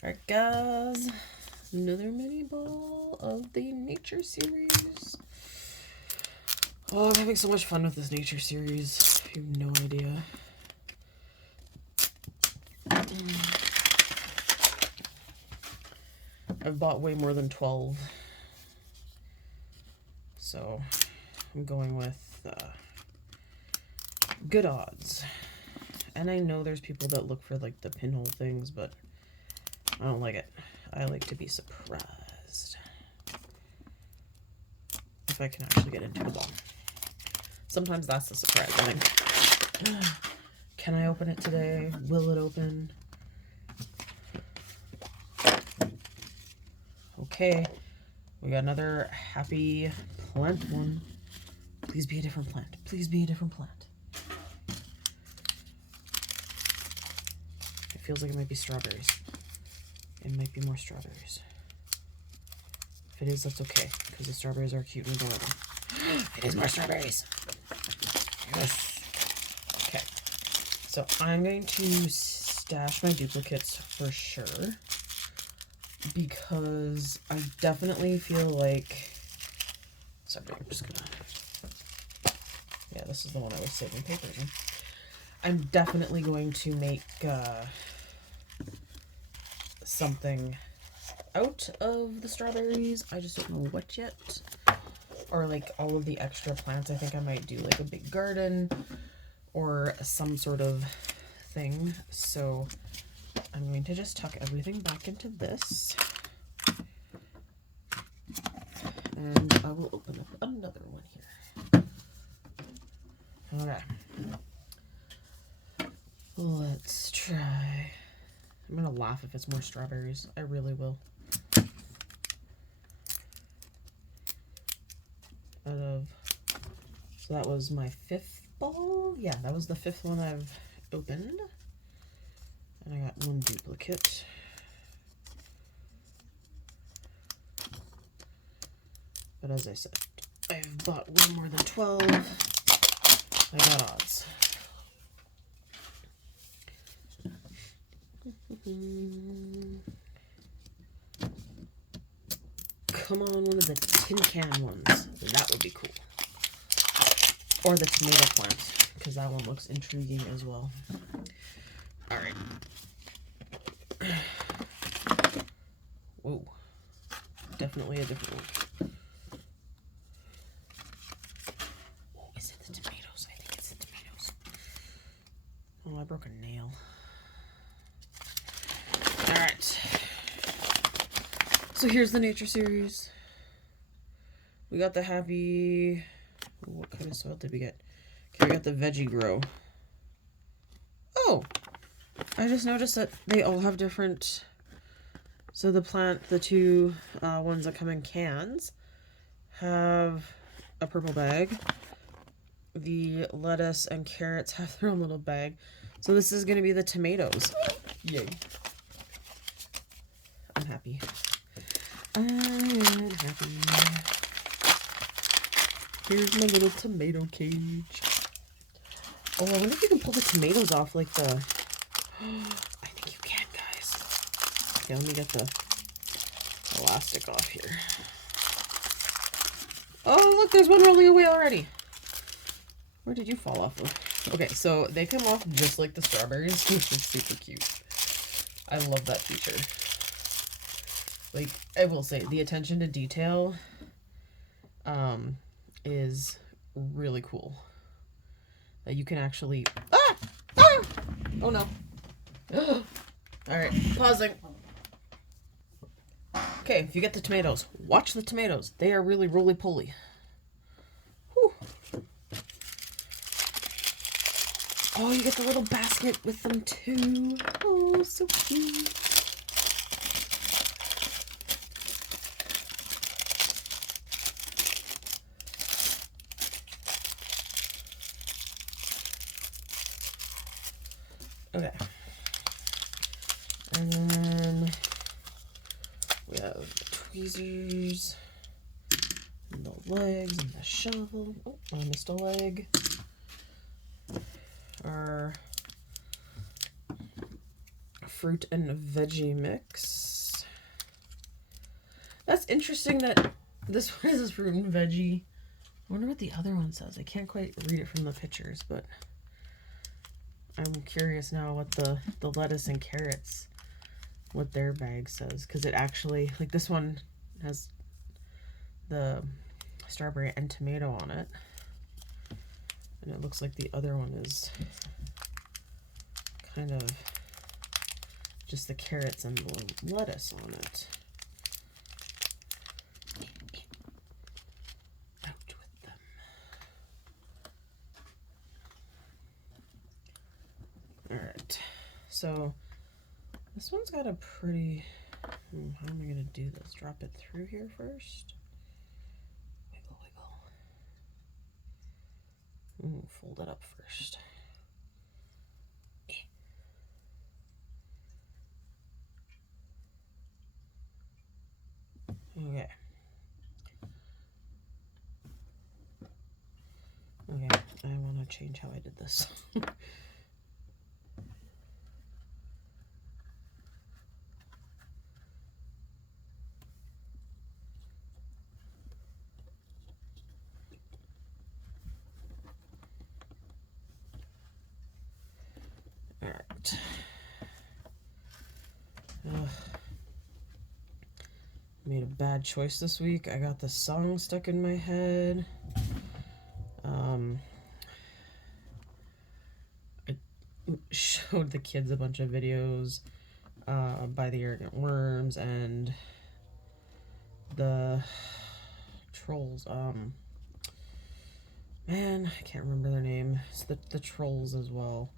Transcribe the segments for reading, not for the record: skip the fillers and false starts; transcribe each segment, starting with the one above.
Alright guys, another mini bowl of the nature series. Oh, I'm having so much fun with this nature series. You have no idea. I've bought way more than 12. So I'm going with good odds. And I know there's people that look for like the pinhole things, but I don't like it. I like to be surprised. If I can actually get into the ball. Sometimes that's the surprising thing. Can I open it today? Will it open? Okay. We got another happy plant one. Please be a different plant. Please be a different plant. It feels like it might be strawberries. It might be more strawberries. If it is, that's okay, because the strawberries are cute and adorable. It is more strawberries. Yes. Okay. So I'm going to stash my duplicates for sure, because I definitely feel like... Sorry, I'm just gonna... Yeah, this is the one I was saving papers in. I'm definitely going to make something out of the strawberries. I just don't know what yet. Or like all of the extra plants. I think I might do like a big garden or some sort of thing. So I'm going to just tuck everything back into this. And I will open up another one here. Okay. Let's try. I'm gonna laugh if it's more strawberries. I really will. So that was my 5th ball. Yeah, that was the 5th one I've opened. And I got one duplicate. But as I said, I've bought way more than 12. I got odds. Come on, one of the tin can ones. That would be cool. Or the tomato plant, because that one looks intriguing as well. Alright. Whoa. Definitely a different one. Oh, is it the tomatoes? I think it's the tomatoes. Oh, I broke a nail. Alright. So here's the nature series. We got the happy... What kind of soil did we get? Okay, we got the veggie grow. Oh! I just noticed that they all have different... So the two ones that come in cans have a purple bag. The lettuce and carrots have their own little bag. So this is going to be the tomatoes. Yay. I'm happy. I'm happy. Here's my little tomato cage. Oh, I wonder if you can pull the tomatoes off like the... I think you can, guys. Okay, let me get the elastic off here. Oh, look, there's one rolling away already. Where did you fall off of? Okay, so they come off just like the strawberries, which is super cute. I love that feature. Like, I will say, the attention to detail is really cool. That you can actually... Ah! Ah! Oh, no. Alright, pausing. Okay, if you get the tomatoes, watch the tomatoes. They are really roly-poly. Whew. Oh, you get the little basket with them, too. Oh, so cute. Okay. And then we have the tweezers, and the legs, and the shovel. Oh, I missed a leg. Our fruit and veggie mix. That's interesting that this one is fruit and veggie. I wonder what the other one says. I can't quite read it from the pictures, but I'm curious now what the lettuce and carrots, what their bag says. Because it actually, like this one has the strawberry and tomato on it. And it looks like the other one is kind of just the carrots and the lettuce on it. Out with them. Alright, so this one's got a pretty, how am I going to do this? Drop it through here first? Wiggle, wiggle. Ooh, fold it up first. Okay. Okay, I want to change how I did this. Alright. Made a bad choice this week. I got the song stuck in my head. I showed the kids a bunch of videos by the Arrogant Worms and the Trolls. Man, I can't remember their name. It's the Trolls as well.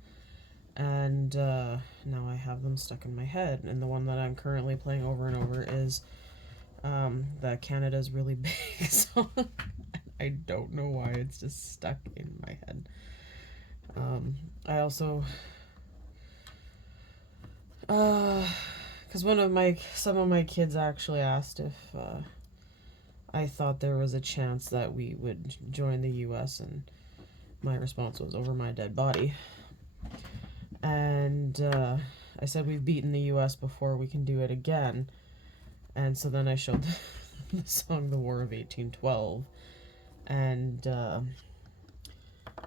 And now I have them stuck in my head. And the one that I'm currently playing over and over is the Canada's Really Big song. I don't know why, it's just stuck in my head. I also, because some of my kids actually asked if I thought there was a chance that we would join the US, and my response was over my dead body. And I said we've beaten the US before, we can do it again. And so then I showed the song The War of 1812, and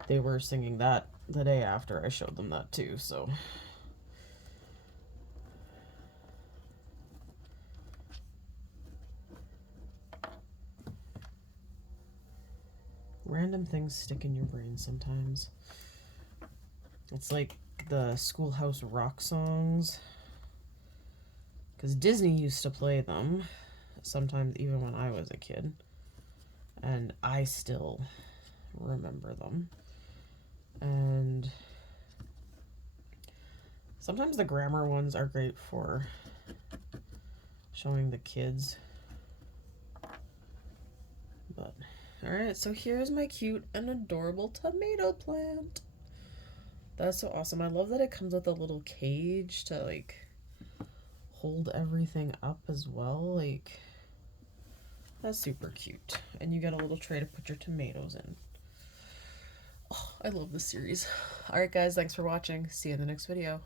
they were singing that the day after I showed them that too, so. Random things stick in your brain sometimes. It's like the Schoolhouse Rock songs, because Disney used to play them sometimes even when I was a kid, and I still remember them. And sometimes the grammar ones are great for showing the kids. But alright, so here's my cute and adorable tomato plant. That's so awesome. I love that it comes with a little cage to like hold everything up as well. Like, that's super cute. And you got a little tray to put your tomatoes in. Oh, I love this series. Alright guys, thanks for watching. See you in the next video.